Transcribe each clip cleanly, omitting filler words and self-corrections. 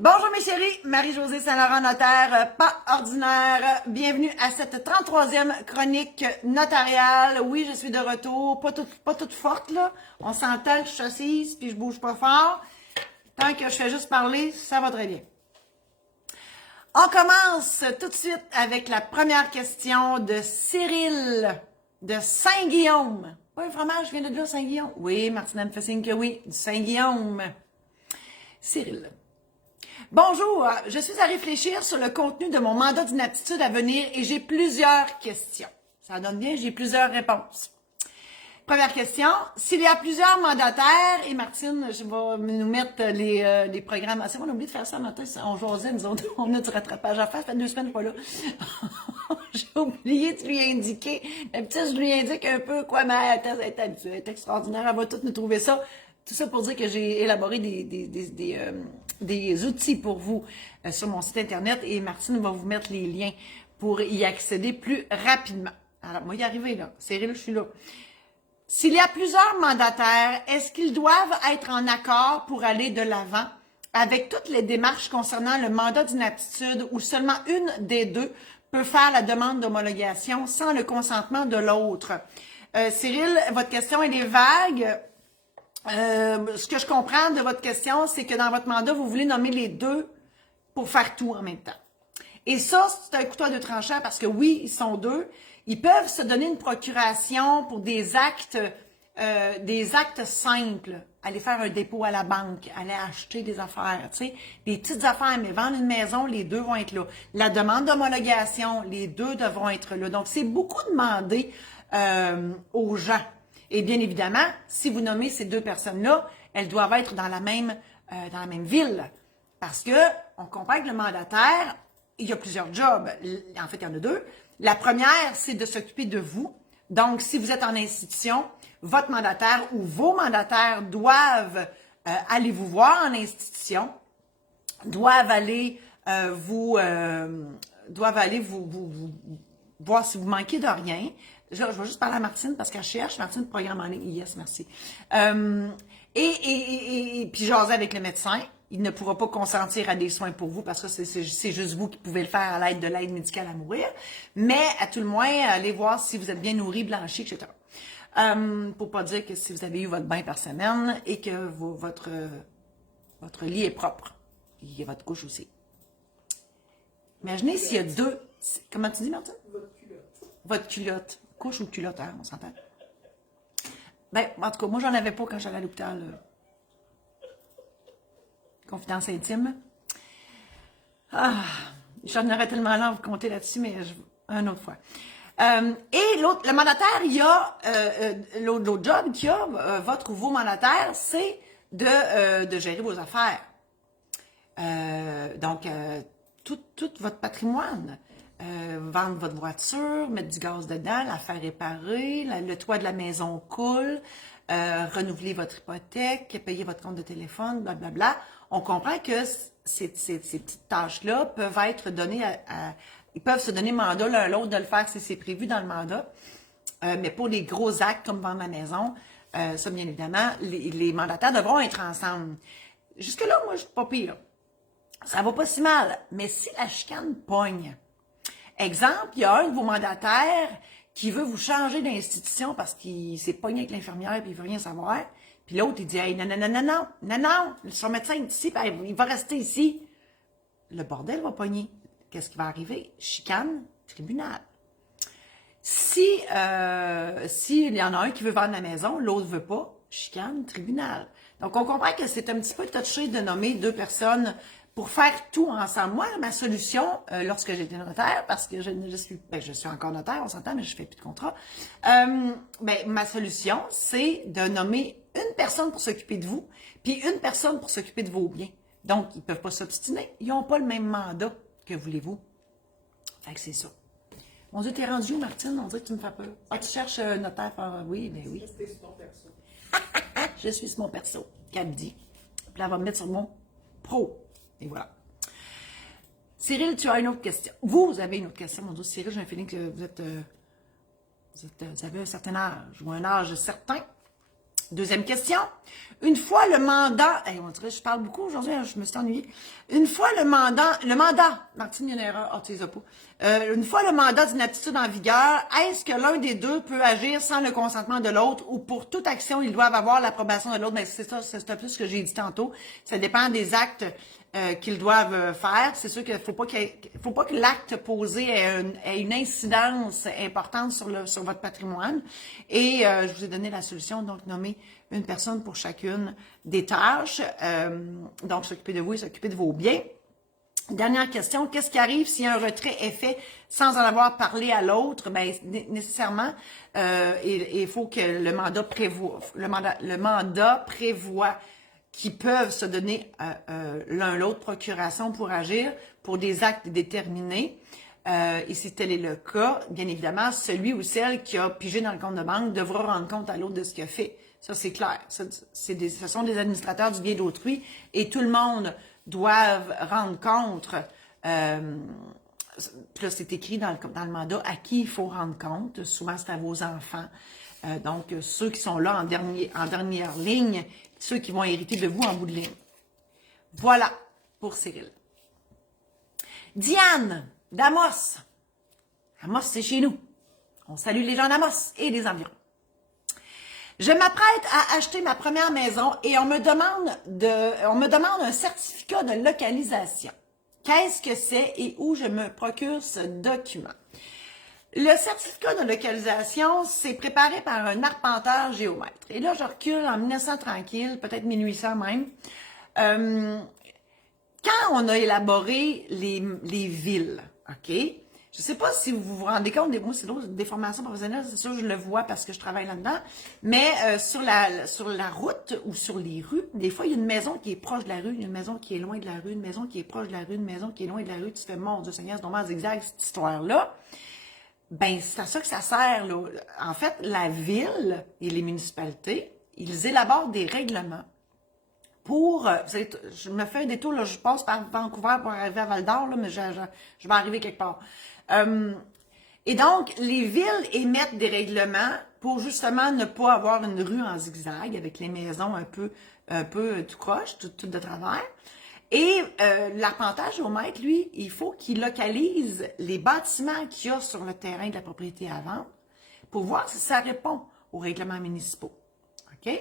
Bonjour mes chéris, Marie-Josée Saint-Laurent, notaire, pas ordinaire. Bienvenue à cette 33e chronique notariale. Oui, je suis de retour, pas toute forte là. On s'entend, je suis assise puis je bouge pas fort. Tant que je fais juste parler, ça va très bien. On commence tout de suite avec la première question de Cyril de Saint-Guillaume. Pas un fromage, je viens de dire Saint-Guillaume. Oui, Martina me fait signe que oui, du Saint-Guillaume. Cyril. Bonjour, je suis à réfléchir sur le contenu de mon mandat d'inaptitude à venir et j'ai plusieurs questions. Ça donne bien, j'ai plusieurs réponses. Première question, s'il y a plusieurs mandataires, et Martine, je vais nous mettre les programmes. Ah, c'est bon, on a oublié de faire ça matin, on jasait, nous autres, on a du rattrapage à faire, ça fait 2 semaines pas là. J'ai oublié de lui indiquer. D'habitude, je lui indique un peu quoi, mais elle est extraordinaire, elle va toutes nous trouver ça. Tout ça pour dire que j'ai élaboré des outils pour vous sur mon site internet et Martine va vous mettre les liens pour y accéder plus rapidement. Alors, moi, y arriver là. Cyril, je suis là. S'il y a plusieurs mandataires, est-ce qu'ils doivent être en accord pour aller de l'avant avec toutes les démarches concernant le mandat d'inaptitude ou seulement une des deux peut faire la demande d'homologation sans le consentement de l'autre? Cyril, votre question, elle est vague. Ce que je comprends de votre question, c'est que dans votre mandat, vous voulez nommer les deux pour faire tout en même temps. Et ça, c'est un couteau à deux tranchants parce que oui, ils sont deux. Ils peuvent se donner une procuration pour des actes simples. Aller faire un dépôt à la banque, aller acheter des affaires, tu sais, des petites affaires, mais vendre une maison, les deux vont être là. La demande d'homologation, les deux devront être là. Donc, c'est beaucoup demandé aux gens. Et bien évidemment, si vous nommez ces deux personnes-là, elles doivent être dans la même ville. Parce que on comprend que le mandataire, il y a plusieurs jobs. En fait, il y en a deux. La première, c'est de s'occuper de vous. Donc, si vous êtes en institution, votre mandataire ou vos mandataires doivent aller vous voir en institution, doivent aller vous voir si vous manquez de rien. Je vais juste parler à Martine parce qu'elle cherche. Martine, programme en ligne. Yes, merci. Puis jaser avec le médecin. Il ne pourra pas consentir à des soins pour vous parce que c'est juste vous qui pouvez le faire à l'aide de l'aide médicale à mourir. Mais à tout le moins, allez voir si vous êtes bien nourri, blanchi, etc. Pour pas dire que si vous avez eu votre bain par semaine et que votre lit est propre. Il y a votre couche aussi. Imaginez s'il y a deux... Comment tu dis, Martine? Votre culotte. Couche ou culotte, hein, on s'entend. Ben, en tout cas, moi, j'en avais pas quand j'allais à l'hôpital. Confidence intime. Ah, j'en aurais tellement l'air de vous compter là-dessus, mais une autre fois. Et le mandataire, il y a l'autre job qu'il y a, votre ou vos mandataires, c'est de gérer vos affaires. Donc, tout votre patrimoine. Vendre votre voiture, mettre du gaz dedans, la faire réparer, le toit de la maison coule, renouveler votre hypothèque, payer votre compte de téléphone, blablabla. On comprend que ces petites tâches-là peuvent être données ils peuvent se donner mandat l'un à l'autre de le faire si c'est prévu dans le mandat. Mais pour les gros actes comme vendre la maison, ça bien évidemment, les mandataires devront être ensemble. Jusque-là, moi, je suis pas pire. Ça va pas si mal. Mais si la chicane pogne, exemple, il y a un de vos mandataires qui veut vous changer d'institution parce qu'il s'est pogné avec l'infirmière et il veut rien savoir. Puis l'autre, il dit, hey, non, son médecin est ici, il va rester ici. Le bordel va pogner. Qu'est-ce qui va arriver? Chicane, tribunal. Si il y en a un qui veut vendre la maison, l'autre veut pas, chicane, tribunal. Donc, on comprend que c'est un petit peu touché de nommer deux personnes pour faire tout ensemble. Moi, ma solution, lorsque j'étais notaire, parce que je suis encore notaire, on s'entend, mais je fais plus de contrat, ma solution, c'est de nommer une personne pour s'occuper de vous, puis une personne pour s'occuper de vos biens. Donc, ils ne peuvent pas s'obstiner. Ils n'ont pas le même mandat que voulez-vous. Fait que c'est ça. Mon Dieu, t'es rendu où, Martine? On dirait que tu me fais peur. Ah, tu cherches notaire par... Oui, ben oui. Je suis sur mon perso. Je suis sur mon perso, qu'elle me dit. Puis là, elle va me mettre sur mon pro. Et voilà. Cyril, tu as une autre question. Vous avez une autre question. Mon Dieu, Cyril, j'ai un feeling que vous avez un certain âge ou un âge certain. Deuxième question. Une fois le mandat, on dirait que je parle beaucoup aujourd'hui, je me suis ennuyée. Une fois le mandat, Martine Yonera, tu les as pas. Une fois le mandat d'inaptitude en vigueur, est-ce que l'un des deux peut agir sans le consentement de l'autre ou pour toute action, ils doivent avoir l'approbation de l'autre? Mais c'est ça, c'est un peu ce que j'ai dit tantôt. Ça dépend des actes qu'ils doivent faire. C'est sûr qu'il faut pas que l'acte posé ait une incidence importante sur votre patrimoine. Et je vous ai donné la solution, donc nommer une personne pour chacune des tâches. Donc, s'occuper de vous et s'occuper de vos biens. Dernière question, qu'est-ce qui arrive si un retrait est fait sans en avoir parlé à l'autre? Ben, nécessairement, il faut que le mandat prévoit qu'ils peuvent se donner l'un l'autre procuration pour agir pour des actes déterminés. Et si tel est le cas, bien évidemment, celui ou celle qui a pigé dans le compte de banque devra rendre compte à l'autre de ce qu'il a fait. Ça, c'est clair. Ce sont des administrateurs du bien d'autrui et tout le monde doit rendre compte. Puis là, c'est écrit dans le mandat à qui il faut rendre compte. Souvent, c'est à vos enfants. Donc, ceux qui sont là en dernière ligne, ceux qui vont hériter de vous en bout de ligne. Voilà pour Cyril. Diane d'Amos. Amos, c'est chez nous. On salue les gens d'Amos et des environs. Je m'apprête à acheter ma première maison et on me demande un certificat de localisation. Qu'est-ce que c'est et où je me procure ce document? Le certificat de localisation, c'est préparé par un arpenteur géomètre. Et là, je recule en 1900 tranquille, peut-être 1800 même. Quand on a élaboré les villes, OK? Je ne sais pas si vous vous rendez compte, moi, c'est d'autres des formations professionnelles, c'est sûr, je le vois parce que je travaille là-dedans, mais sur la route ou sur les rues, des fois, il y a une maison qui est proche de la rue, une maison qui est loin de la rue, une maison qui est proche de la rue, une maison qui est loin de la rue, tu fais, mon Dieu Seigneur, c'est vraiment zigzag, cette histoire-là. Ben, c'est à ça que ça sert, là. En fait, la ville et les municipalités, ils élaborent des règlements pour, vous savez, je me fais un détour, là, je passe par Vancouver pour arriver à Val-d'Or, là, mais je vais arriver quelque part. Et donc, les villes émettent des règlements pour justement ne pas avoir une rue en zigzag avec les maisons un peu tout croche, tout de travers. Et l'arpenteur géomètre, lui, il faut qu'il localise les bâtiments qu'il y a sur le terrain de la propriété à vendre pour voir si ça répond aux règlements municipaux. OK?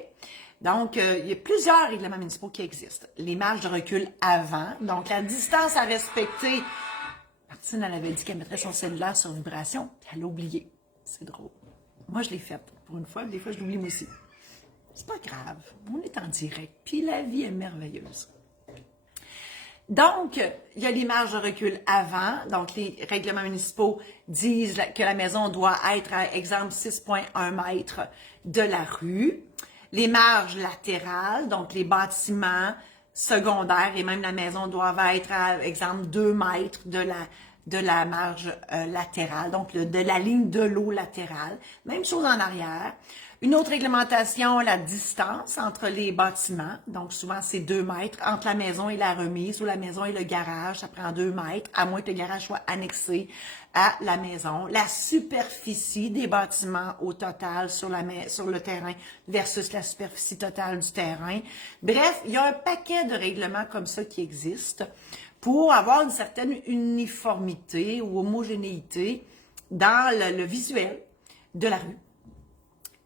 Donc, il y a plusieurs règlements municipaux qui existent. Les marges de recul avant, donc la distance à respecter. Martine, elle avait dit qu'elle mettrait son cellulaire sur vibration, puis elle l'a oublié. C'est drôle. Moi, je l'ai faite pour une fois, des fois, je l'oublie moi aussi. C'est pas grave, on est en direct, puis la vie est merveilleuse. Donc, il y a les marges de recul avant. Donc, les règlements municipaux disent que la maison doit être, à exemple, 6,1 mètres de la rue. Les marges latérales, donc les bâtiments secondaires et même la maison doivent être, à exemple, 2 mètres de la marge latérale, donc de la ligne de l'eau latérale. Même chose en arrière. Une autre réglementation, la distance entre les bâtiments. Donc, souvent, c'est 2 mètres entre la maison et la remise ou la maison et le garage. Ça prend 2 mètres, à moins que le garage soit annexé à la maison. La superficie des bâtiments au total sur le terrain versus la superficie totale du terrain. Bref, il y a un paquet de règlements comme ça qui existent pour avoir une certaine uniformité ou homogénéité dans le visuel de la rue.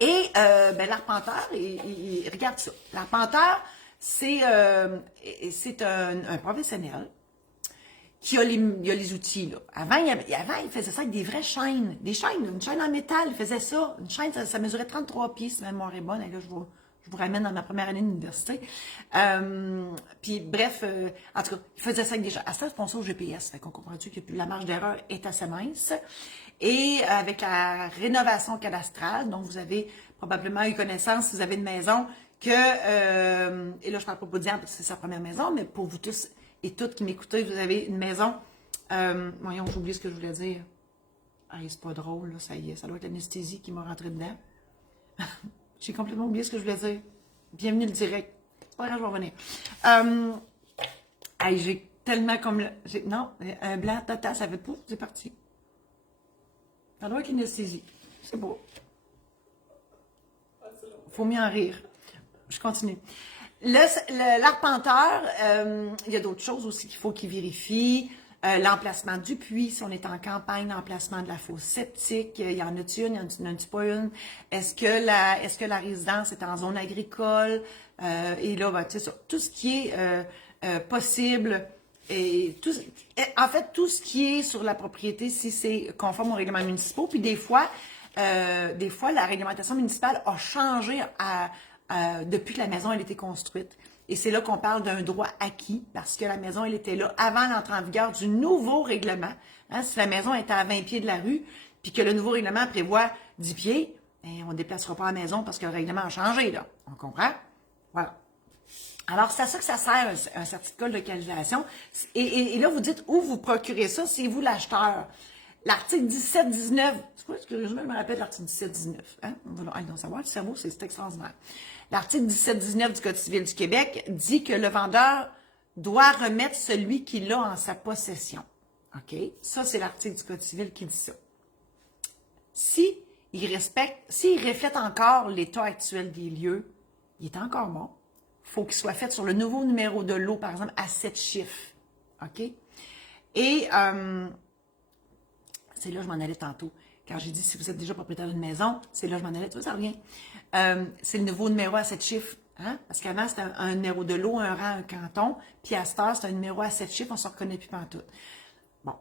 Et l'arpenteur, il regarde ça. L'arpenteur, c'est un professionnel qui a les outils. Là. Avant, il faisait ça avec des vraies chaînes. Une chaîne en métal, il faisait ça. Une chaîne, ça mesurait 33 pieds, si ma mémoire est bonne. Et là, je vous ramène dans ma première année d'université. Puis bref, en tout cas, il faisait ça avec des gens. À ça, c'est ça au GPS. Fait qu'on comprend-tu que la marge d'erreur est assez mince. Et avec la rénovation cadastrale, donc vous avez probablement eu connaissance, si vous avez une maison, et là je parle pas pour Diane parce que c'est sa première maison, mais pour vous tous et toutes qui m'écoutez, vous avez une maison, voyons, j'ai oublié ce que je voulais dire. Ah, c'est pas drôle, là, ça y est, ça doit être l'anesthésie qui m'a rentré dedans. J'ai complètement oublié ce que je voulais dire. Bienvenue le direct. C'est pas grave, je vais revenir. J'ai tellement comme... non, un blanc total, ça fait pouf, c'est parti. Ça doit être l'anesthésie. C'est beau. Faut mieux en rire. je continue. L'arpenteur, il y a d'autres choses aussi qu'il faut qu'il vérifie. L'emplacement du puits, si on est en campagne, l'emplacement de la fosse septique, il y en a-t-il une, il y en a-t-il pas une? Est-ce que la résidence est en zone agricole? Et là, ben, tu sais, tout ce qui est possible, et en fait, tout ce qui est sur la propriété, si c'est conforme aux règlements municipaux, puis des fois, la réglementation municipale a changé depuis que la maison a été construite. Et c'est là qu'on parle d'un droit acquis, parce que la maison, elle était là avant l'entrée en vigueur du nouveau règlement. Hein, si la maison était à 20 pieds de la rue, puis que le nouveau règlement prévoit 10 pieds, ben, on ne déplacera pas la maison parce que le règlement a changé, là. On comprend? Voilà. Alors, c'est à ça que ça sert, un certificat de localisation. Et là, vous dites où vous procurez ça, c'est vous l'acheteur. L'article 17-19, c'est quoi, je me rappelle l'article 17-19, hein? On va donc savoir, le cerveau, c'est extraordinaire. L'article 17-19 du Code civil du Québec dit que le vendeur doit remettre celui qui l'a en sa possession. OK? Ça, c'est l'article du Code civil qui dit ça. S'il reflète encore l'état actuel des lieux, il est encore bon. Il faut qu'il soit fait sur le nouveau numéro de lot, par exemple, à 7 chiffres. OK? Et c'est là que je m'en allais tantôt. Quand j'ai dit si vous êtes déjà propriétaire d'une maison, c'est là que je m'en allais, tout ça revient. C'est le nouveau numéro à 7 chiffres. Hein? Parce qu'avant, c'était un numéro de lot, un rang, un canton. Puis à cette heure, c'est un numéro à 7 chiffres, on ne se reconnaît plus pantoute. Bon.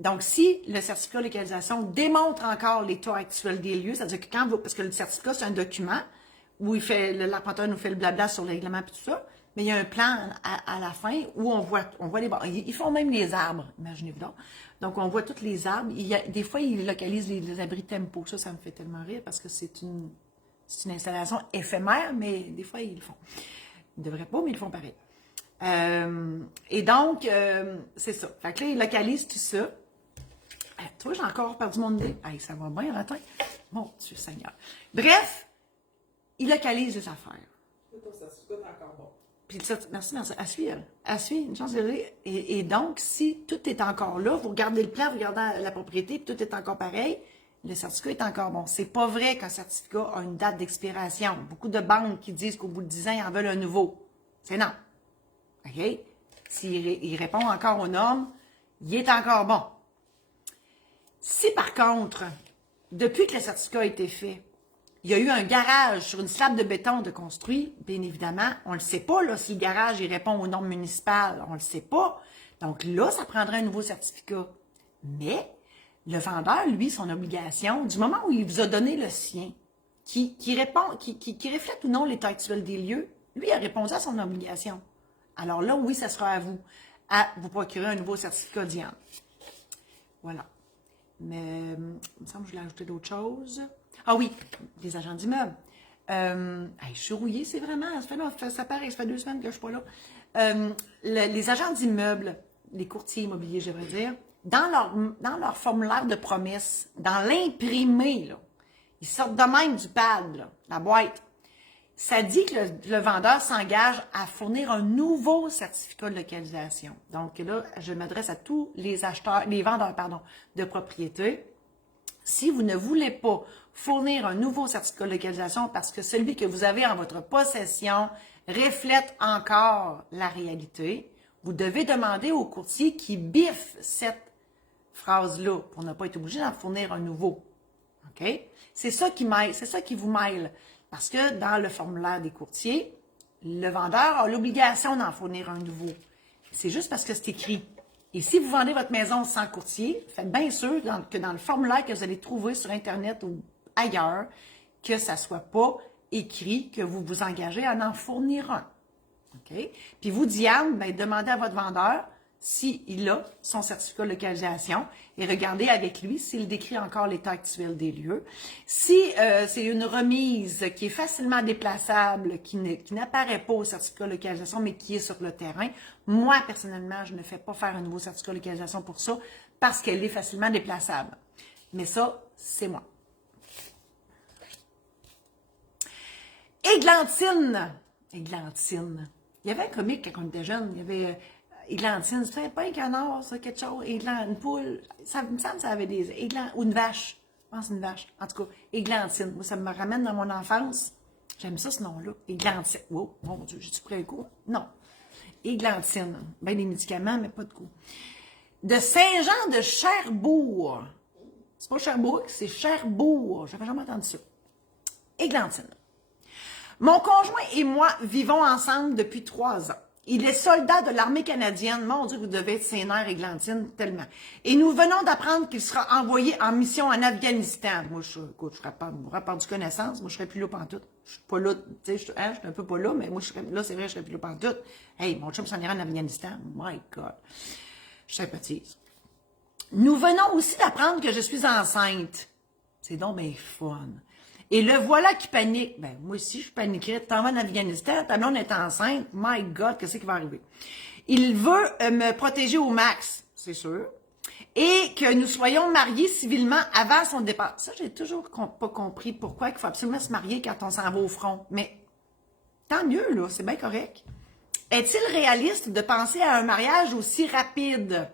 Donc, si le certificat de localisation démontre encore l'état actuel des lieux, c'est-à-dire que quand vous. Parce que le certificat, c'est un document où l'arpenteur nous fait le blabla sur le règlement et tout ça. Mais il y a un plan à la fin où on voit les arbres. Ils font même les arbres, imaginez-vous donc. Donc, on voit tous les arbres. Des fois, ils localisent les abris tempo. Ça me fait tellement rire parce que c'est une installation éphémère, mais des fois, ils le font. Ils ne devraient pas, mais ils le font pareil. Et donc, c'est ça. Fait que là, ils localisent tout ça. Tu vois, j'ai encore perdu mon idée. Hey, ça va bien, attends. Mon Dieu Seigneur. Bref, ils localisent les affaires. Ça se encore bon. Puis merci, à suivre, une chance de rire. Et donc, si tout est encore là, vous regardez le plan, vous regardez la propriété, puis tout est encore pareil, le certificat est encore bon. C'est pas vrai qu'un certificat a une date d'expiration. Beaucoup de banques qui disent qu'au bout de 10 ans, ils en veulent un nouveau. C'est non. OK? S'il répond encore aux normes, il est encore bon. Si par contre, depuis que le certificat a été fait, il y a eu un garage sur une slab de béton de construit, bien évidemment, on ne le sait pas là, si le garage il répond aux normes municipales, on ne le sait pas. Donc là, ça prendrait un nouveau certificat. Mais le vendeur, lui, son obligation, du moment où il vous a donné le sien, qui reflète ou non l'état actuel des lieux, lui a répondu à son obligation. Alors là, oui, ça sera à vous procurer un nouveau certificat d'IAN. Voilà. Mais il me semble que je voulais ajouter d'autres choses. Ah oui, les agents d'immeubles. Je suis rouillée, c'est vraiment. Ça paraît, ça fait 2 semaines que je ne suis pas là. Les agents d'immeubles, les courtiers immobiliers, je devrais dire, dans leur formulaire de promesse, dans l'imprimé, là, ils sortent de même du pad, là, la boîte. Ça dit que le vendeur s'engage à fournir un nouveau certificat de localisation. Donc là, je m'adresse à tous les vendeurs de propriété. Si vous ne voulez pas fournir un nouveau certificat de localisation parce que celui que vous avez en votre possession reflète encore la réalité, vous devez demander au courtier qui biffe cette phrase-là pour ne pas être obligé d'en fournir un nouveau. OK? C'est ça qui vous mêle. Parce que dans le formulaire des courtiers, le vendeur a l'obligation d'en fournir un nouveau. C'est juste parce que c'est écrit. Et si vous vendez votre maison sans courtier, faites bien sûr que dans le formulaire que vous allez trouver sur Internet ou ailleurs, que ça ne soit pas écrit que vous vous engagez à en fournir un. OK? Puis vous, Diane, demandez à votre vendeur s'il a son certificat de localisation et regardez avec lui s'il décrit encore l'état actuel des lieux. Si c'est une remise qui est facilement déplaçable, qui n'apparaît pas au certificat de localisation, mais qui est sur le terrain, moi, personnellement, je ne fais pas faire un nouveau certificat de localisation pour ça parce qu'elle est facilement déplaçable. Mais ça, c'est moi. Églantine. Il y avait un comique quand on était jeune, il y avait... Églantine, c'est pas un canard, ça, quelque chose. Une poule. Ça me semble que ça avait ou une vache. Je pense une vache. En tout cas, églantine. Moi, ça me ramène dans mon enfance. J'aime ça, ce nom-là. Églantine. Oh, mon Dieu, j'ai-tu pris un coup? Non. Églantine. Ben, des médicaments, mais pas de coup. De Saint-Jean de Cherbourg. C'est pas Sherbrooke, c'est Cherbourg. J'avais jamais entendu ça. Églantine. Mon conjoint et moi vivons ensemble depuis 3 ans. Il est soldat de l'armée canadienne. Mon Dieu, vous devez être sénère, Églantine, tellement. Et nous venons d'apprendre qu'il sera envoyé en mission en Afghanistan. Moi, écoute, je serais pas, j'aurais perdu connaissance. Moi, je serais plus là pantoute. Je suis pas là, tu sais, je suis un peu pas là, mais moi, je serais, là, c'est vrai, je serais plus là pantoute. Hey, mon chum s'en ira en Afghanistan. My God. Je sympathise. Nous venons aussi d'apprendre que je suis enceinte. C'est donc bien fun. Et le voilà qui panique. Ben, moi aussi, je paniquerais. T'en vas en Afghanistan, ta blonde est enceinte. My God, qu'est-ce qui va arriver? Il veut me protéger au max, c'est sûr. Et que nous soyons mariés civilement avant son départ. Ça, j'ai toujours pas compris pourquoi il faut absolument se marier quand on s'en va au front. Mais tant mieux, là, c'est bien correct. Est-il réaliste de penser à un mariage aussi rapide?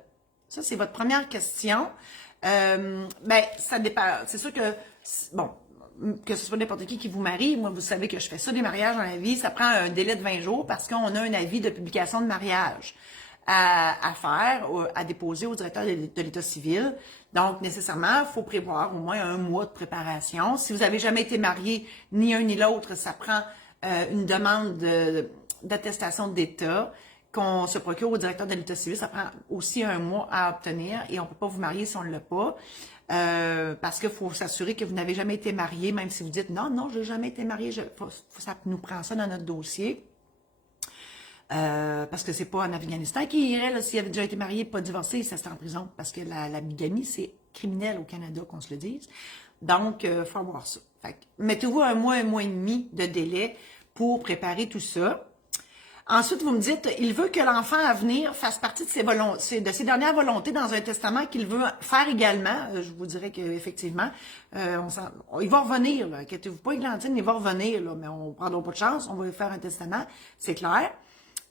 Ça, c'est votre première question. Ben, ça dépend. C'est sûr que, bon, que ce soit n'importe qui vous marie, moi, vous savez que je fais ça, des mariages dans la vie, ça prend un délai de 20 jours parce qu'on a un avis de publication de mariage à faire, à déposer au directeur de l'État civil. Donc, nécessairement, il faut prévoir au moins 1 mois de préparation. Si vous n'avez jamais été marié, ni un ni l'autre, ça prend une demande d'attestation d'État qu'on se procure au directeur de l'État civil. Ça prend aussi 1 mois à obtenir et on ne peut pas vous marier si on ne l'a pas. Parce qu'il faut s'assurer que vous n'avez jamais été marié, même si vous dites non, je n'ai jamais été marié, ça nous prend ça dans notre dossier. Parce que c'est pas en Afghanistan qui irait, là, s'il avait déjà été marié, pas divorcé, ça serait en prison. Parce que la bigamie, c'est criminel au Canada, qu'on se le dise. Donc, faut avoir ça. Fait que, mettez-vous 1 mois et demi de délai pour préparer tout ça. Ensuite, vous me dites, il veut que l'enfant à venir fasse partie de ses dernières volontés dans un testament qu'il veut faire également. Je vous dirais qu'effectivement, il va revenir, là. Inquiétez-vous pas, Églantine, il va revenir, là, mais on ne prendra pas de chance, on va lui faire un testament, c'est clair.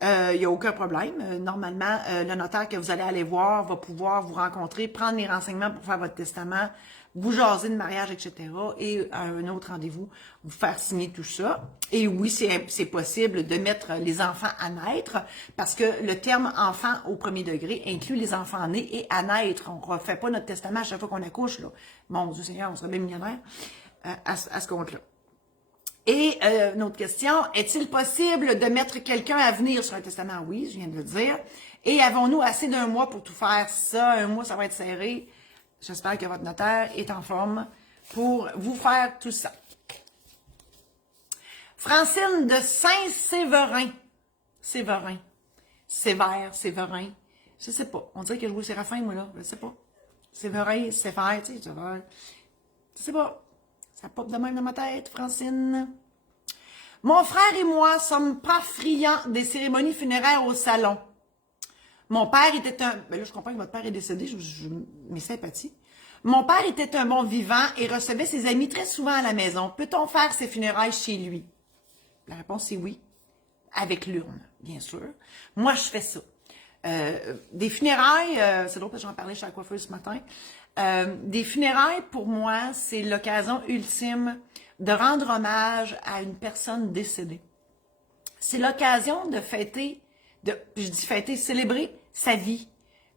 Il n'y a aucun problème. Normalement, le notaire que vous allez aller voir va pouvoir vous rencontrer, prendre les renseignements pour faire votre testament, vous jaser de mariage, etc. Et à un autre rendez-vous, vous faire signer tout ça. Et oui, c'est possible de mettre les enfants à naître, parce que le terme « enfant » au 1er degré inclut les enfants nés et à naître. On ne refait pas notre testament à chaque fois qu'on accouche, là. Mon Dieu Seigneur, on serait bien millionnaire à ce compte-là. Et une autre question, est-il possible de mettre quelqu'un à venir sur un testament? Oui, je viens de le dire. Et avons-nous assez d'1 mois pour tout faire ça? 1 mois, ça va être serré. J'espère que votre notaire est en forme pour vous faire tout ça. Francine de Saint-Séverin. Séverin. Séverin. Je sais pas. On dirait que je vois Séraphin, moi, là. Je sais pas. Séverin, Sévère, tu sais, Sévère. Je sais pas. Ça pop de même dans ma tête, Francine. Mon frère et moi sommes pas friands des cérémonies funéraires au salon. Mon père était un... Ben là, je comprends que votre père est décédé, mes sympathies. Mon père était un bon vivant et recevait ses amis très souvent à la maison. Peut-on faire ses funérailles chez lui? La réponse est oui. Avec l'urne, bien sûr. Moi, je fais ça. Des funérailles, c'est drôle parce que j'en parlais chez la coiffeuse ce matin. Des funérailles, pour moi, c'est l'occasion ultime de rendre hommage à une personne décédée. C'est l'occasion de fêter, je dis fêter, célébrer sa vie,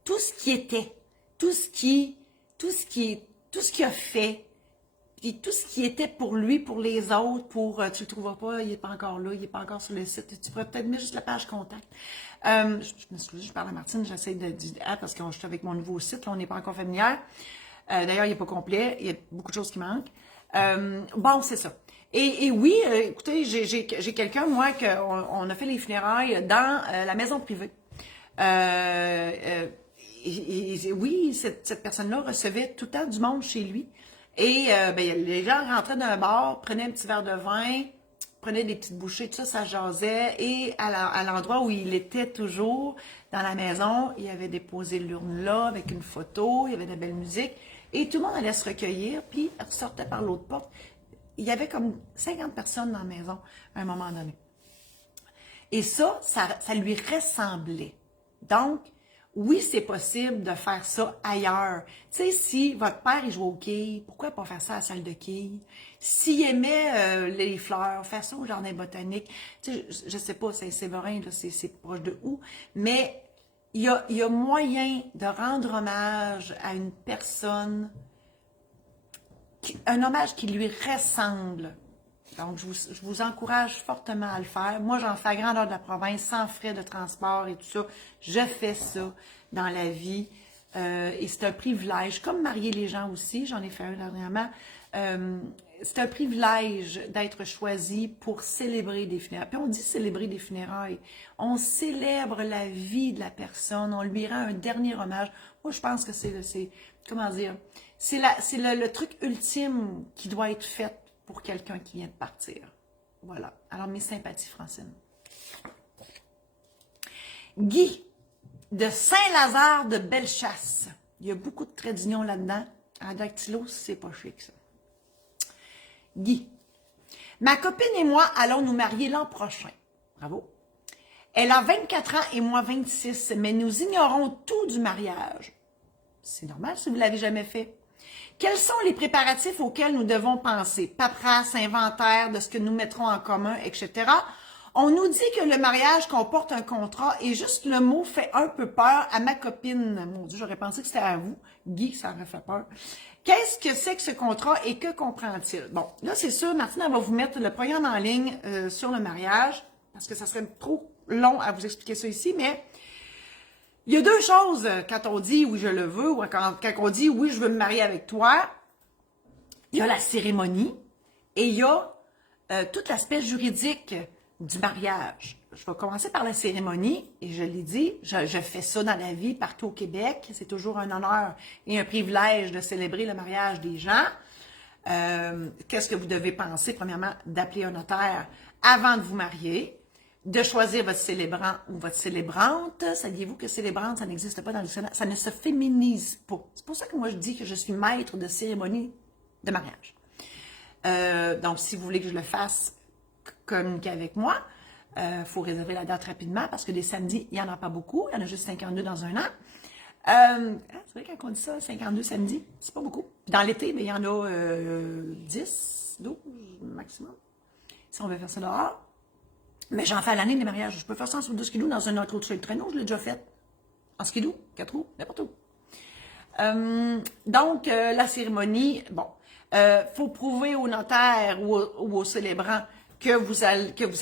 tout ce qui était, tout ce qui a fait, puis tout ce qui était pour lui, pour les autres, tu le trouveras pas, il est pas encore là, il est pas encore sur le site, tu pourrais peut-être mettre juste la page contact. Je m'excuse, je parle à Martine, j'essaie de dire, parce que je suis avec mon nouveau site, là, on n'est pas encore familière. D'ailleurs, il n'est pas complet, il y a beaucoup de choses qui manquent. Bon, c'est ça. Et oui, écoutez, j'ai quelqu'un, moi, on a fait les funérailles dans la maison privée. Oui, cette personne-là recevait tout le temps du monde chez lui. Et ben, les gens rentraient d'un bar, prenaient un petit verre de vin, prenaient des petites bouchées, tout ça, ça jasait. Et à l'endroit où il était toujours, dans la maison, il avait déposé l'urne là, avec une photo, il y avait de la belle musique. Et tout le monde allait se recueillir, puis ressortait par l'autre porte. Il y avait comme 50 personnes dans la maison à un moment donné. Et ça lui ressemblait. Donc, Oui, c'est possible de faire ça ailleurs. Tu sais, si votre père, il joue au quilles, pourquoi pas faire ça à la salle de quilles? S'il aimait les fleurs, faire ça au jardin botanique. Tu sais, je sais pas, c'est Séverin, là, c'est proche de où, mais il y a moyen de rendre hommage à une personne, un hommage qui lui ressemble. Donc, je vous encourage fortement à le faire. Moi, j'en fais à grandeur de la province, sans frais de transport et tout ça. Je fais ça dans la vie. Et c'est un privilège. Comme marier les gens aussi, j'en ai fait un dernièrement. C'est un privilège d'être choisi pour célébrer des funérailles. Puis on dit célébrer des funérailles. On célèbre la vie de la personne. On lui rend un dernier hommage. Moi, je pense que c'est comment dire, c'est le truc ultime qui doit être fait pour quelqu'un qui vient de partir. Voilà. Alors, mes sympathies, Francine. Guy, de Saint-Lazare de Bellechasse. Il y a beaucoup de traits d'union là-dedans. En dactylo, c'est pas chic, ça. Guy. Ma copine et moi allons nous marier l'an prochain. Bravo. Elle a 24 ans et moi 26, mais nous ignorons tout du mariage. C'est normal si vous ne l'avez jamais fait. Quels sont les préparatifs auxquels nous devons penser? Paperasse, inventaire de ce que nous mettrons en commun, etc. On nous dit que le mariage comporte un contrat et juste le mot fait un peu peur à ma copine. Mon Dieu, j'aurais pensé que c'était à vous. Guy, ça aurait fait peur. Qu'est-ce que c'est que ce contrat et que comprend-il? Bon, là, c'est sûr, Martine, elle va vous mettre le programme en ligne sur le mariage parce que ça serait trop long à vous expliquer ça ici, mais il y a deux choses quand on dit oui, je le veux, ou quand on dit oui, je veux me marier avec toi. Il y a la cérémonie et il y a tout l'aspect juridique du mariage. Je vais commencer par la cérémonie et je l'ai dit, je fais ça dans la vie partout au Québec. C'est toujours un honneur et un privilège de célébrer le mariage des gens. Qu'est-ce que vous devez penser? Premièrement, d'appeler un notaire avant de vous marier. De choisir votre célébrant ou votre célébrante. Saviez-vous que célébrante, ça n'existe pas dans le dictionnaire, ça ne se féminise pas. C'est pour ça que moi je dis que je suis maître de cérémonie de mariage. Donc, si vous voulez que je le fasse, communiquez avec moi. Faut réserver la date rapidement parce que des samedis, il n'y en a pas beaucoup. Il y en a juste 52 dans un an. C'est vrai quand on dit ça, 52 samedis, c'est pas beaucoup. Puis dans l'été, il y en a 10, 12 maximum. Si on veut faire ça dehors. Mais j'en fais à l'année des mariages. Je peux faire ça en 12 skidoo dans un autre de traîneau. Je l'ai déjà fait. En skidoo, 4 roues, n'importe où. Donc, la cérémonie, bon. Faut prouver au notaire ou au célébrant que vous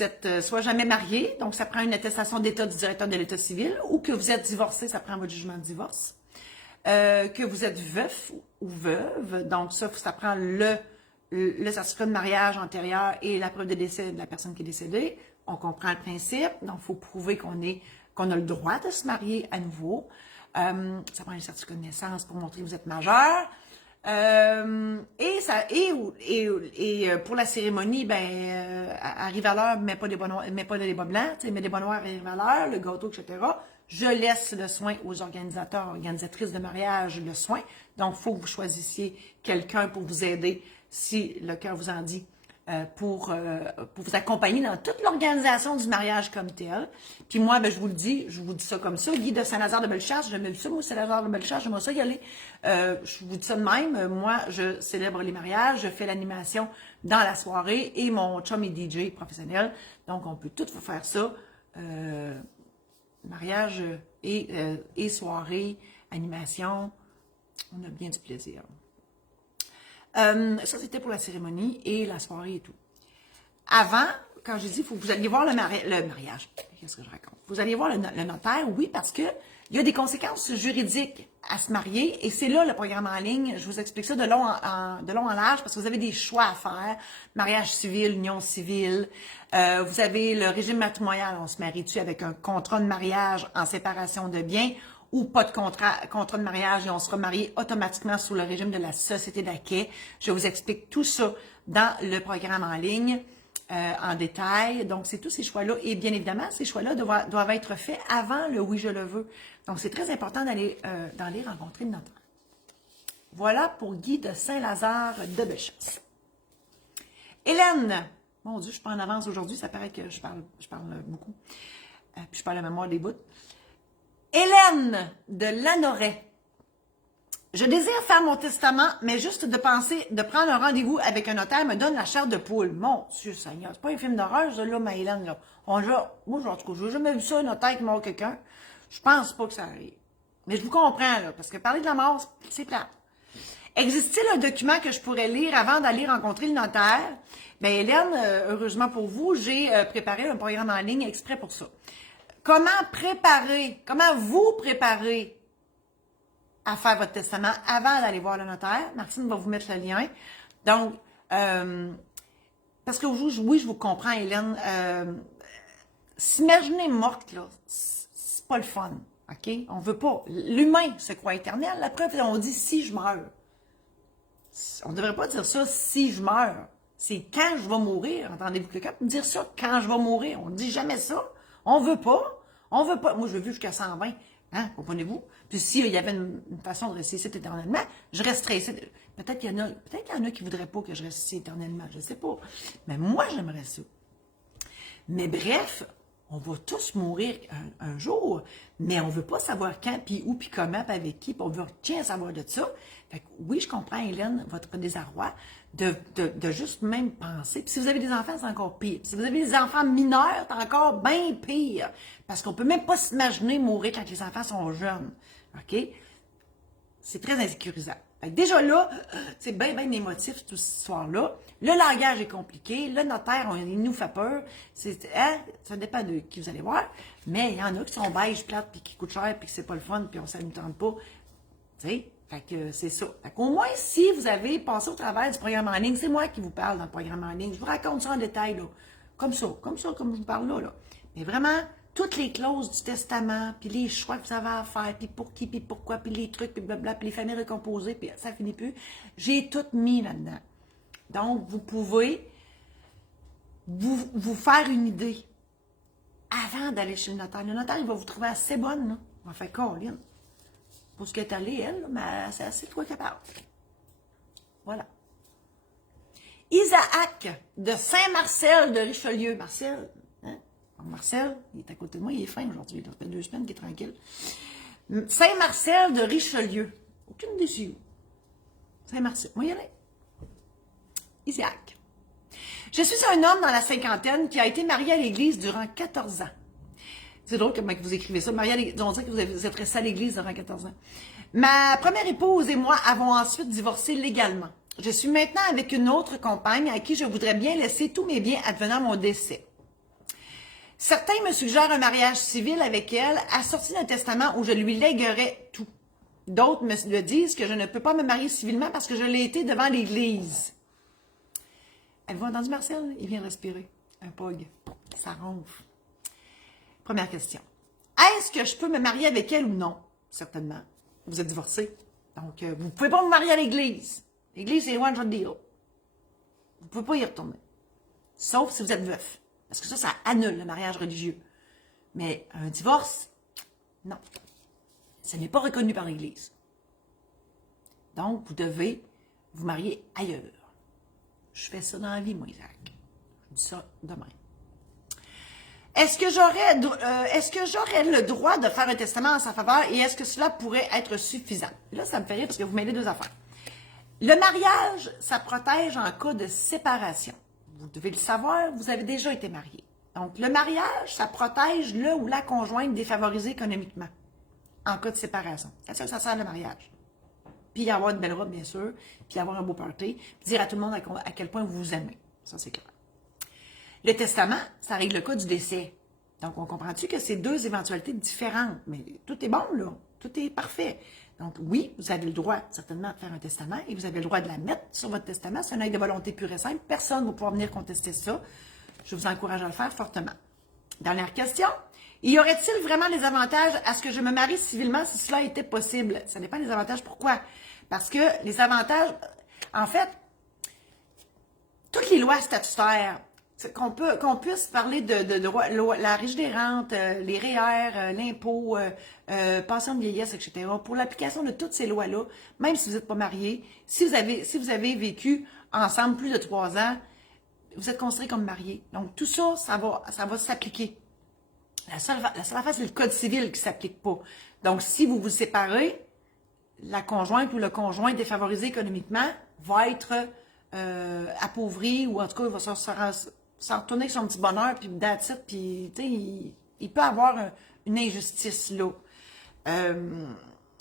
êtes soit jamais marié, donc ça prend une attestation d'état du directeur de l'état civil, ou que vous êtes divorcé, ça prend votre jugement de divorce. Que vous êtes veuf ou veuve, donc ça prend le certificat de mariage antérieur et la preuve de décès de la personne qui est décédée. On comprend le principe, donc il faut prouver qu'on a le droit de se marier à nouveau. Ça prend un certificat de naissance pour montrer que vous êtes majeur. Et pour la cérémonie, arrive à l'heure, mets pas des bas blancs, mets des bas noirs, arrive à l'heure, le gâteau, etc. Je laisse le soin aux organisateurs, organisatrices de mariage, le soin. Donc, il faut que vous choisissiez quelqu'un pour vous aider si le cœur vous en dit. Pour vous accompagner dans toute l'organisation du mariage comme tel. Puis moi, je vous dis ça comme ça. Guy de Saint-Lazare de Bellechasse, j'aime ça, moi, Saint-Lazare de Bellechasse, j'aimerais ça y aller. Je vous dis ça de même. Moi, je célèbre les mariages, je fais l'animation dans la soirée et mon chum est DJ professionnel. Donc, on peut tout vous faire ça. Mariage et soirée, animation. On a bien du plaisir. Ça, c'était pour la cérémonie et la soirée et tout. Avant, quand j'ai dit, il faut que vous alliez voir le mariage. Qu'est-ce que je raconte? Vous alliez voir le notaire, oui, parce que il y a des conséquences juridiques à se marier et c'est là le programme en ligne. Je vous explique ça de long en large parce que vous avez des choix à faire. Mariage civil, union civile. Vous avez le régime matrimonial. On se marie dessus avec un contrat de mariage en séparation de biens ou pas de contrat de mariage et on sera marié automatiquement sous le régime de la société d'acquet. Je vous explique tout ça dans le programme en ligne en détail. Donc, c'est tous ces choix-là. Et bien évidemment, ces choix-là doivent être faits avant le « oui, je le veux ». Donc, c'est très important d'aller rencontrer le notaire. Voilà pour Guy de Saint-Lazare de Bellechasse. Hélène, mon Dieu, je suis pas en avance aujourd'hui, ça paraît que je parle beaucoup. Puis je parle la mémoire des bouts. Hélène de Lanoret. Je désire faire mon testament, mais juste de penser de prendre un rendez-vous avec un notaire me donne la chair de poule. Mon Dieu Seigneur, c'est pas un film d'horreur, ça, là, ma Hélène, là. Moi, en tout cas, j'ai jamais vu ça, un notaire qui mord quelqu'un. Je pense pas que ça arrive. Mais je vous comprends, là, parce que parler de la mort, c'est plate. Existe-t-il un document que je pourrais lire avant d'aller rencontrer le notaire? Bien, Hélène, heureusement pour vous, j'ai préparé un programme en ligne exprès pour ça. Comment vous préparer à faire votre testament avant d'aller voir le notaire? Martine va vous mettre le lien. Donc, parce que oui, je vous comprends, Hélène. S'imaginer morte, là, c'est pas le fun. OK? On veut pas. L'humain se croit éternel. La preuve, on dit si je meurs. On ne devrait pas dire ça si je meurs. C'est quand je vais mourir. Entendez-vous quelqu'un dire ça quand je vais mourir? On ne dit jamais ça. On veut pas. On veut pas. Moi, je veux vivre jusqu'à 120. Hein? Comprenez-vous? Puis s'il y avait une façon de rester ici éternellement, je resterais ici. Peut-être qu'il y en a qui ne voudraient pas que je reste ici éternellement. Je ne sais pas. Mais moi, j'aimerais ça. Mais bref, on va tous mourir un jour, mais on ne veut pas savoir quand, puis où, puis comment, puis avec qui, puis on veut rien savoir de ça. Fait que oui, je comprends, Hélène, votre désarroi de juste même penser. Puis si vous avez des enfants, c'est encore pire. Puis si vous avez des enfants mineurs, c'est encore bien pire. Parce qu'on ne peut même pas s'imaginer mourir quand les enfants sont jeunes. OK? C'est très insécurisant. Fait que déjà là, c'est bien émotif, toute cette histoire-là. Le langage est compliqué. Le notaire, il nous fait peur. Ça dépend de qui vous allez voir. Mais il y en a qui sont beige, plates, puis qui coûtent cher, puis que c'est pas le fun, puis ça ne nous tente pas. Tu sais? Fait que c'est ça. Fait qu'au moins, si vous avez passé au travers du programme en ligne, c'est moi qui vous parle dans le programme en ligne. Je vous raconte ça en détail, là. Comme je vous parle là. Mais vraiment, toutes les clauses du testament, puis les choix que vous avez à faire, puis pour qui, puis pourquoi, puis les trucs, puis blabla, puis les familles recomposées, puis ça finit plus. J'ai tout mis là-dedans. Donc, vous pouvez vous faire une idée avant d'aller chez le notaire. Le notaire, il va vous trouver assez bonne, là. Il va faire Colin. Pour ce qu'elle est allée, elle, mais c'est assez toi capable. Voilà. Isaac de Saint-Marcel de Richelieu. Marcel, hein? Marcel, il est à côté de moi, il est fin aujourd'hui. Ça fait 2 semaines qu'il est tranquille. Saint-Marcel de Richelieu. Aucune décision. Saint-Marcel. Moi, y aller. Isaac. Je suis un homme dans la cinquantaine qui a été marié à l'église durant 14 ans. C'est drôle comment vous écrivez ça. On dirait que vous êtes resté à l'église durant 14 ans. Ma première épouse et moi avons ensuite divorcé légalement. Je suis maintenant avec une autre compagne à qui je voudrais bien laisser tous mes biens advenant mon décès. Certains me suggèrent un mariage civil avec elle, assorti d'un testament où je lui lèguerais tout. D'autres me disent que je ne peux pas me marier civilement parce que je l'ai été devant l'église. Avez-vous entendu Marcel? Il vient de respirer. Un pog. Ça ronfle. Première question. Est-ce que je peux me marier avec elle ou non? Certainement. Vous êtes divorcé. Donc, vous ne pouvez pas vous marier à l'église. L'église, c'est one shot deal. Vous ne pouvez pas y retourner. Sauf si vous êtes veuf. Parce que ça annule le mariage religieux. Mais un divorce, non. Ça n'est pas reconnu par l'Église. Donc, vous devez vous marier ailleurs. Je fais ça dans la vie, moi, Isaac. Je dis ça demain. Est-ce que j'aurais le droit de faire un testament en sa faveur et est-ce que cela pourrait être suffisant? Là, ça me fait rire parce que vous mêlez 2 affaires. Le mariage, ça protège en cas de séparation. Vous devez le savoir, vous avez déjà été marié. Donc, le mariage, ça protège le ou la conjointe défavorisée économiquement en cas de séparation. C'est ça que ça sert le mariage. Puis avoir une belle robe, bien sûr, puis avoir un beau party, puis dire à tout le monde à quel point vous vous aimez. Ça, c'est clair. Le testament, ça règle le cas du décès. Donc, on comprend-tu que c'est 2 éventualités différentes? Mais tout est bon, là. Tout est parfait. Donc, oui, vous avez le droit, certainement, de faire un testament et vous avez le droit de la mettre sur votre testament. C'est un acte de volonté pure et simple. Personne ne va pouvoir venir contester ça. Je vous encourage à le faire fortement. Dernière question. Y aurait-il vraiment des avantages à ce que je me marie civilement si cela était possible? Ça dépend des avantages. Pourquoi? Parce que les avantages, en fait, toutes les lois statutaires, qu'on puisse parler de la Régie des rentes, les REER, l'impôt, pension de vieillesse, etc. Pour l'application de toutes ces lois-là, même si vous n'êtes pas marié, si vous avez vécu ensemble plus de 3 ans, vous êtes considéré comme marié. Donc, tout ça, ça va s'appliquer. La seule affaire, c'est le code civil qui ne s'applique pas. Donc, si vous vous séparez, la conjointe ou le conjoint défavorisé économiquement va être appauvri, ou en tout cas, il va s'en retourner avec son petit bonheur, puis that's it, puis tu sais, il peut avoir une injustice là.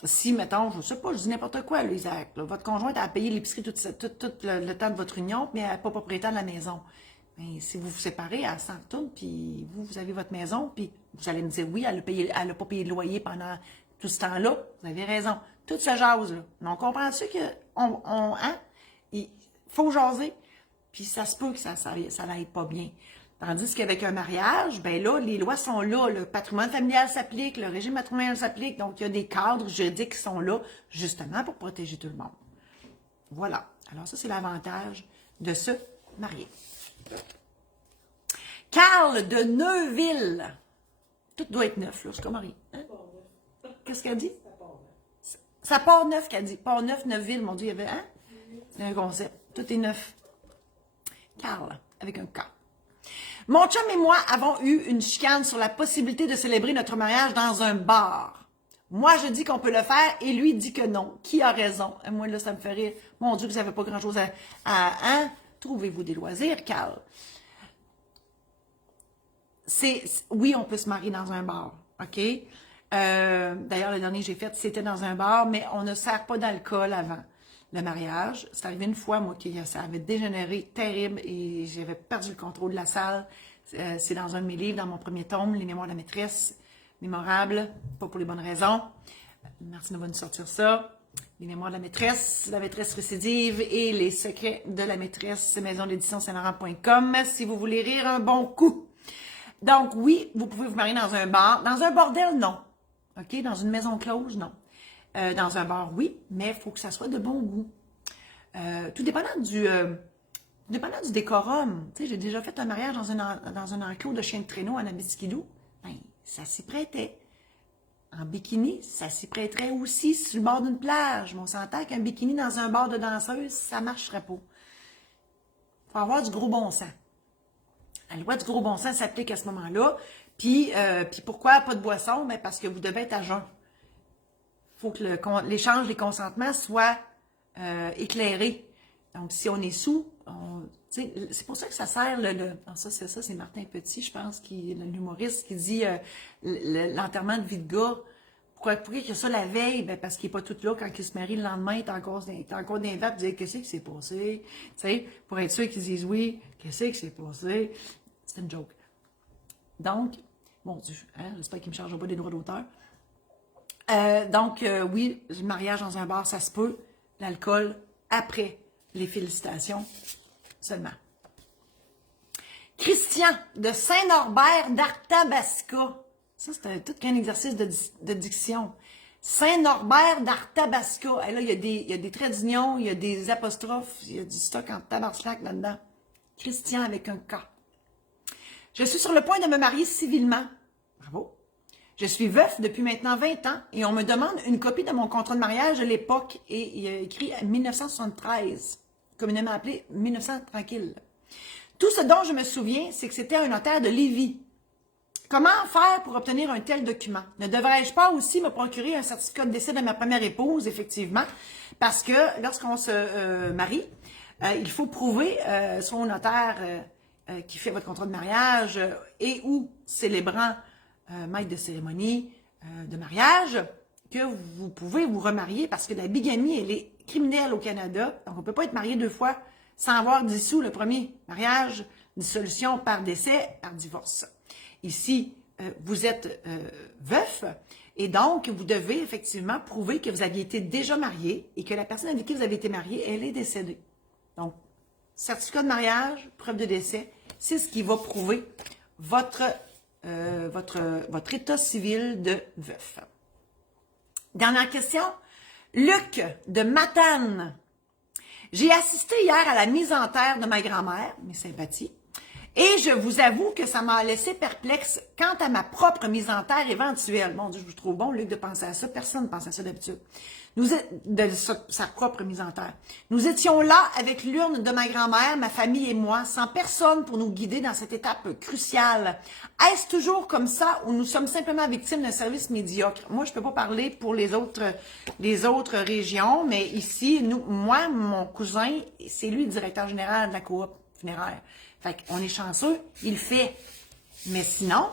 Si, mettons, je sais pas, je dis n'importe quoi, là, Isaac, là, votre conjointe a payé l'épicerie tout le temps de votre union, mais elle n'est pas propriétaire de la maison. Mais si vous vous séparez, elle s'en retourne, puis vous avez votre maison, puis vous allez me dire, oui, elle n'a pas payé de loyer pendant tout ce temps-là. Vous avez raison. Tout se jase, là. Mais on comprend-tu il faut jaser, puis ça se peut que ça n'aille pas bien. Tandis qu'avec un mariage, ben là, les lois sont là, le patrimoine familial s'applique, le régime matrimonial s'applique, donc il y a des cadres juridiques qui sont là, justement pour protéger tout le monde. Voilà. Alors ça, c'est l'avantage de se marier. Carl de Neuville. Tout doit être neuf, là, c'est comme rien. Hein? Qu'est-ce qu'elle dit? Ça part neuf qu'elle dit. Part neuf, Neuville, mon Dieu, il y avait un. C'est un concept. Tout est neuf. Carl, avec un K. Mon chum et moi avons eu une chicane sur la possibilité de célébrer notre mariage dans un bar. Moi, je dis qu'on peut le faire et lui dit que non. Qui a raison? Et moi, là, ça me fait rire. Mon Dieu, vous n'avez pas grand-chose hein? Trouvez-vous des loisirs, Carl? Oui, on peut se marier dans un bar, OK? D'ailleurs, le dernier que j'ai fait, c'était dans un bar, mais on ne sert pas d'alcool avant le mariage. C'est arrivé une fois, moi, que ça avait dégénéré terrible et j'avais perdu le contrôle de la salle. C'est dans un de mes livres, dans mon premier tome, Les Mémoires de la maîtresse, mémorable, pas pour les bonnes raisons. Martine va nous sortir ça. Les Mémoires de la maîtresse récidive et les secrets de la maîtresse, maison d'édition Saint-Laurent.com, si vous voulez rire un bon coup. Donc, oui, vous pouvez vous marier dans un bar. Dans un bordel, non. OK? Dans une maison close, non. Dans un bar, oui, mais il faut que ça soit de bon goût. Tout dépendant du décorum. Tu sais, j'ai déjà fait un mariage dans un enclos de chien de traîneau en Abitiskidou. Ben, ça s'y prêtait. En bikini, ça s'y prêterait aussi sur le bord d'une plage. Mais on s'entend qu'un bikini dans un bar de danseuse, ça ne marcherait pas. Il faut avoir du gros bon sens. La loi du gros bon sens s'applique à ce moment-là. Puis pourquoi pas de boisson? Ben parce que vous devez être à jeun. Il faut que l'échange des consentements soit éclairé. Donc, si on est sous, c'est pour ça que ça sert c'est Martin Petit, je pense, l'humoriste, qui dit l'enterrement de vie de gars. Pourquoi il y a ça la veille? Ben parce qu'il n'est pas tout là quand il se marie le lendemain, il est encore dans les vapes, il dit qu'est-ce qui s'est passé? Tu sais, pour être sûr qu'ils disent oui, qu'est-ce qui s'est passé? C'est une joke. Donc, mon Dieu, hein, j'espère qu'il ne me chargera pas des droits d'auteur. Oui, le mariage dans un bar, ça se peut. L'alcool, après les félicitations seulement. Christian de Saint-Norbert d'Arthabasca. Ça, c'est tout qu'un exercice de diction. Saint-Norbert d'Arthabasca. Et là, il y a des traits d'union, il y a des apostrophes, il y a du stock en tabarnak là-dedans. Christian avec un K. Je suis sur le point de me marier civilement. Bravo. Je suis veuf depuis maintenant 20 ans et on me demande une copie de mon contrat de mariage de l'époque et il y a écrit 1973, communément appelé 1900 tranquille. Tout ce dont je me souviens, c'est que c'était un notaire de Lévis. Comment faire pour obtenir un tel document? Ne devrais-je pas aussi me procurer un certificat de décès de ma première épouse, effectivement? Parce que lorsqu'on se marie, il faut prouver son notaire qui fait votre contrat de mariage et ou célébrant maître de cérémonie de mariage, que vous pouvez vous remarier parce que la bigamie, elle est criminelle au Canada. Donc, on ne peut pas être marié 2 fois sans avoir dissous le premier mariage, dissolution par décès, par divorce. Ici, vous êtes veuf et donc, vous devez effectivement prouver que vous aviez été déjà marié et que la personne avec qui vous avez été marié, elle est décédée. Donc, certificat de mariage, preuve de décès, c'est ce qui va prouver votre état civil de veuf. Dernière question. Luc de Matane. J'ai assisté hier à la mise en terre de ma grand-mère, mes sympathies, Et je vous avoue que ça m'a laissé perplexe quant à ma propre mise en terre éventuelle. Mon Dieu, je vous trouve bon, Luc, de penser à ça. Personne ne pense à ça d'habitude. De sa propre mise en terre. Nous étions là avec l'urne de ma grand-mère, ma famille et moi, sans personne pour nous guider dans cette étape cruciale. Est-ce toujours comme ça ou nous sommes simplement victimes d'un service médiocre? Moi, je peux pas parler pour les autres régions, mais ici, moi, mon cousin, c'est lui le directeur général de la coop funéraire. Fait qu'on est chanceux, il le fait. Mais sinon,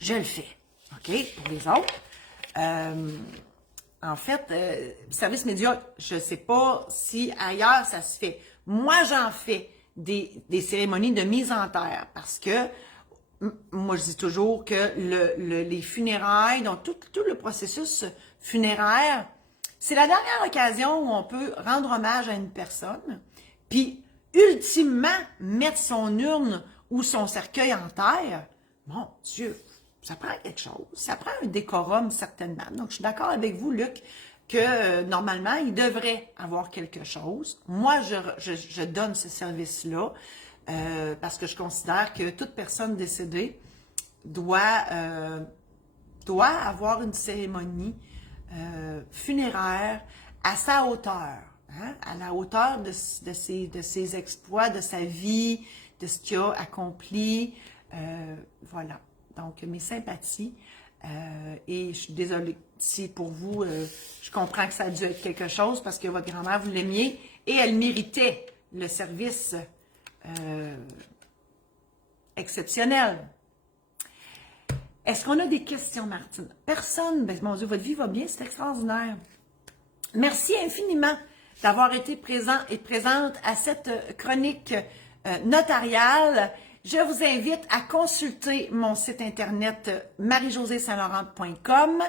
je le fais. OK? Pour les autres. En fait, service médiocre, je ne sais pas si ailleurs ça se fait. Moi, j'en fais des cérémonies de mise en terre parce que moi, je dis toujours que les funérailles, donc tout le processus funéraire, c'est la dernière occasion où on peut rendre hommage à une personne, puis ultimement mettre son urne ou son cercueil en terre. Mon Dieu! Ça prend quelque chose, ça prend un décorum certainement. Donc, je suis d'accord avec vous, Luc, que normalement, il devrait avoir quelque chose. Moi, je donne ce service-là parce que je considère que toute personne décédée doit avoir une cérémonie funéraire à sa hauteur, hein, à la hauteur de ses exploits, de sa vie, de ce qu'il a accompli. Voilà. Donc, mes sympathies. Et je suis désolée si pour vous, je comprends que ça a dû être quelque chose parce que votre grand-mère, vous l'aimiez et elle méritait le service exceptionnel. Est-ce qu'on a des questions, Martine? Personne. Ben, mon Dieu, votre vie va bien, c'est extraordinaire. Merci infiniment d'avoir été présent et présente à cette chronique notariale. Je vous invite à consulter mon site internet marie-josée-saint-laurent.com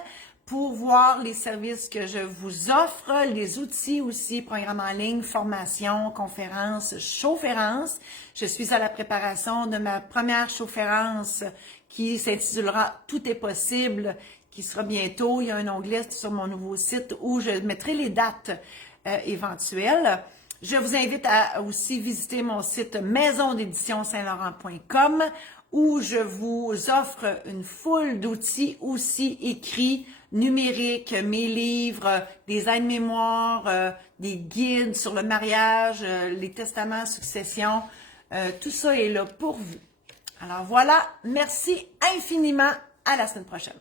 pour voir les services que je vous offre, les outils aussi, programmes en ligne, formation, conférences, chaufférence. Je suis à la préparation de ma première chaufférence qui s'intitulera « Tout est possible », qui sera bientôt. Il y a un onglet sur mon nouveau site où je mettrai les dates éventuelles. Je vous invite à aussi visiter mon site maisondédition-saint-laurent.com où je vous offre une foule d'outils aussi écrits, numériques, mes livres, des aides-mémoires, des guides sur le mariage, les testaments, succession. Tout ça est là pour vous. Alors voilà, merci infiniment. À la semaine prochaine.